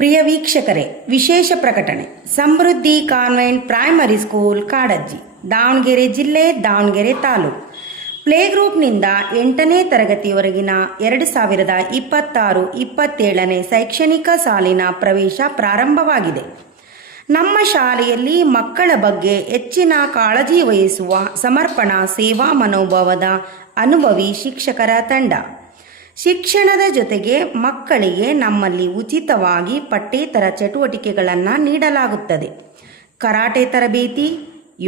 ಪ್ರಿಯ ವೀಕ್ಷಕರೇ, ವಿಶೇಷ ಪ್ರಕಟಣೆ. Samruddhi convent primary school Kadajji, Davanagere ಜಿಲ್ಲೆ, ದಾವಣಗೆರೆ ತಾಲೂಕು. ಪ್ಲೇ ಗ್ರೂಪ್ನಿಂದ 8ನೇ ತರಗತಿಯವರೆಗಿನ 2026-27ನೇ ಶೈಕ್ಷಣಿಕ ಸಾಲಿನ ಪ್ರವೇಶ ಪ್ರಾರಂಭವಾಗಿದೆ. ನಮ್ಮ ಶಾಲೆಯಲ್ಲಿ ಮಕ್ಕಳ ಬಗ್ಗೆ ಹೆಚ್ಚಿನ ಕಾಳಜಿ ವಹಿಸುವ ಸಮರ್ಪಣಾ ಸೇವಾ ಮನೋಭಾವದ ಅನುಭವಿ ಶಿಕ್ಷಕರ ತಂಡ. ಶಿಕ್ಷಣದ ಜೊತೆಗೆ ಮಕ್ಕಳಿಗೆ ನಮ್ಮಲ್ಲಿ ಉಚಿತವಾಗಿ ಪಠ್ಯೇತರ ಚಟುವಟಿಕೆಗಳನ್ನು ನೀಡಲಾಗುತ್ತದೆ. ಕರಾಟೆ ತರಬೇತಿ,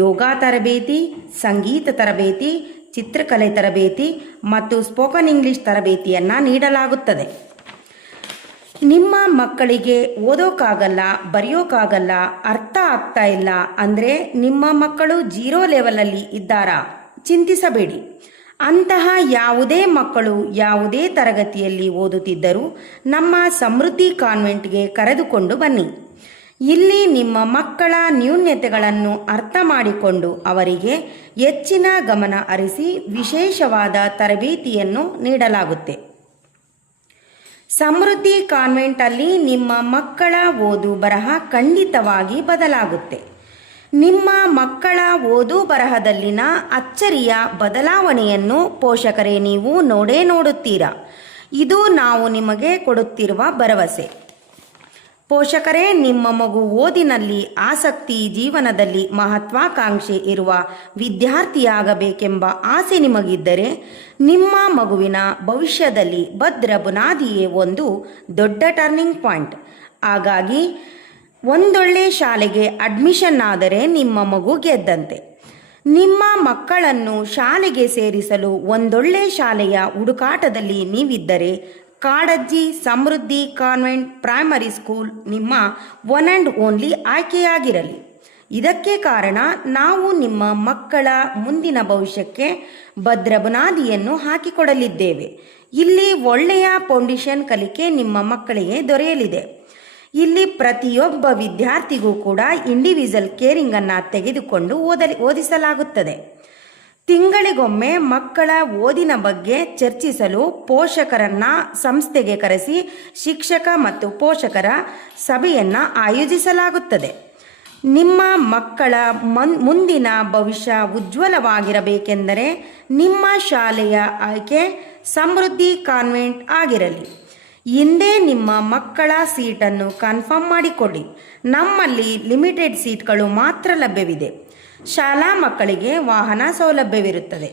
ಯೋಗ ತರಬೇತಿ, ಸಂಗೀತ ತರಬೇತಿ, ಚಿತ್ರಕಲೆ ತರಬೇತಿ ಮತ್ತು ಸ್ಪೋಕನ್ ಇಂಗ್ಲಿಷ್ ತರಬೇತಿಯನ್ನು ನೀಡಲಾಗುತ್ತದೆ. ನಿಮ್ಮ ಮಕ್ಕಳಿಗೆ ಓದೋಕ್ಕಾಗಲ್ಲ, ಬರೆಯೋಕ್ಕಾಗಲ್ಲ, ಅರ್ಥ ಆಗ್ತಾ ಇಲ್ಲ ಅಂದರೆ ನಿಮ್ಮ ಮಕ್ಕಳು 0 ಲೆವೆಲಲ್ಲಿ ಇದ್ದಾರಾ? ಚಿಂತಿಸಬೇಡಿ. ಅಂತಹ ಯಾವುದೇ ಮಕ್ಕಳು ಯಾವುದೇ ತರಗತಿಯಲ್ಲಿ ಓದುತ್ತಿದ್ದರೂ ನಮ್ಮ ಸಮೃದ್ಧಿ ಕಾನ್ವೆಂಟ್ಗೆ ಕರೆದುಕೊಂಡು ಬನ್ನಿ. ಇಲ್ಲಿ ನಿಮ್ಮ ಮಕ್ಕಳ ನ್ಯೂನತೆಗಳನ್ನು ಅರ್ಥ ಮಾಡಿಕೊಂಡು ಅವರಿಗೆ ಹೆಚ್ಚಿನ ಗಮನ ಹರಿಸಿ ವಿಶೇಷವಾದ ತರಬೇತಿಯನ್ನು ನೀಡಲಾಗುತ್ತೆ. ಸಮೃದ್ಧಿ ಕಾನ್ವೆಂಟಲ್ಲಿ ನಿಮ್ಮ ಮಕ್ಕಳ ಓದು ಬರಹ ಖಂಡಿತವಾಗಿ ಬದಲಾಗುತ್ತೆ. ನಿಮ್ಮ ಮಕ್ಕಳ ಓದು ಬರಹದಲ್ಲಿನ ಅಚ್ಚರಿಯ ಬದಲಾವಣೆಯನ್ನು ಪೋಷಕರೇ ನೀವು ನೋಡೇ ನೋಡುತ್ತೀರಾ. ಇದು ನಾವು ನಿಮಗೆ ಕೊಡುತ್ತಿರುವ ಭರವಸೆ. ಪೋಷಕರೇ, ನಿಮ್ಮ ಮಗು ಓದಿನಲ್ಲಿ ಆಸಕ್ತಿ, ಜೀವನದಲ್ಲಿ ಮಹತ್ವಾಕಾಂಕ್ಷೆ ಇರುವ ವಿದ್ಯಾರ್ಥಿಯಾಗಬೇಕೆಂಬ ಆಸೆ ನಿಮಗಿದ್ದರೆ ನಿಮ್ಮ ಮಗುವಿನ ಭವಿಷ್ಯದಲ್ಲಿ ಭದ್ರ ಬುನಾದಿಯೇ ಒಂದು ದೊಡ್ಡ ಟರ್ನಿಂಗ್ ಪಾಯಿಂಟ್. ಹಾಗಾಗಿ ಒಂದೊಳ್ಳೆ ಶಾಲೆಗೆ ಅಡ್ಮಿಷನ್ ಆದರೆ ನಿಮ್ಮ ಮಗು ಗೆದ್ದಂತೆ. ನಿಮ್ಮ ಮಕ್ಕಳನ್ನು ಶಾಲೆಗೆ ಸೇರಿಸಲು ಒಂದೊಳ್ಳೆ ಶಾಲೆಯ ಹುಡುಕಾಟದಲ್ಲಿ ನೀವಿದ್ದರೆ ಕಾಡಜ್ಜಿ ಸಮೃದ್ಧಿ ಕಾನ್ವೆಂಟ್ ಪ್ರೈಮರಿ ಸ್ಕೂಲ್ ನಿಮ್ಮ ಒನ್ ಆ್ಯಂಡ್ ಓನ್ಲಿ ಆಯ್ಕೆಯಾಗಿರಲಿ. ಇದಕ್ಕೆ ಕಾರಣ ನಾವು ನಿಮ್ಮ ಮಕ್ಕಳ ಮುಂದಿನ ಭವಿಷ್ಯಕ್ಕೆ ಭದ್ರ ಬುನಾದಿಯನ್ನು ಹಾಕಿಕೊಡಲಿದ್ದೇವೆ. ಇಲ್ಲಿ ಒಳ್ಳೆಯ ಫೌಂಡೇಶನ್ ಕಲಿಕೆ ನಿಮ್ಮ ಮಕ್ಕಳಿಗೆ ದೊರೆಯಲಿದೆ. ಇಲ್ಲಿ ಪ್ರತಿಯೊಬ್ಬ ವಿದ್ಯಾರ್ಥಿಗೂ ಕೂಡ ಇಂಡಿವಿಜುವಲ್ ಕೇರಿಂಗನ್ನು ತೆಗೆದುಕೊಂಡು ಓದಿಸಲಾಗುತ್ತದೆ. ತಿಂಗಳಿಗೊಮ್ಮೆ ಮಕ್ಕಳ ಓದಿನ ಬಗ್ಗೆ ಚರ್ಚಿಸಲು ಪೋಷಕರನ್ನು ಸಂಸ್ಥೆಗೆ ಕರೆಸಿ ಶಿಕ್ಷಕ ಮತ್ತು ಪೋಷಕರ ಸಭೆಯನ್ನು ಆಯೋಜಿಸಲಾಗುತ್ತದೆ. ನಿಮ್ಮ ಮಕ್ಕಳ ಮುಂದಿನ ಭವಿಷ್ಯ ಉಜ್ವಲವಾಗಿರಬೇಕೆಂದರೆ ನಿಮ್ಮ ಶಾಲೆಯ ಆಯ್ಕೆ ಸಮೃದ್ಧಿ ಕಾನ್ವೆಂಟ್ ಆಗಿರಲಿ. ಹಿಂದೆ ನಿಮ್ಮ ಮಕ್ಕಳ ಸೀಟನ್ನು ಕನ್ಫರ್ಮ್ ಮಾಡಿಕೊಳ್ಳಿ. ನಮ್ಮಲ್ಲಿ ಲಿಮಿಟೆಡ್ ಸೀಟ್ಗಳು ಮಾತ್ರ ಲಭ್ಯವಿದೆ. ಶಾಲಾ ಮಕ್ಕಳಿಗೆ ವಾಹನ ಸೌಲಭ್ಯವಿರುತ್ತದೆ.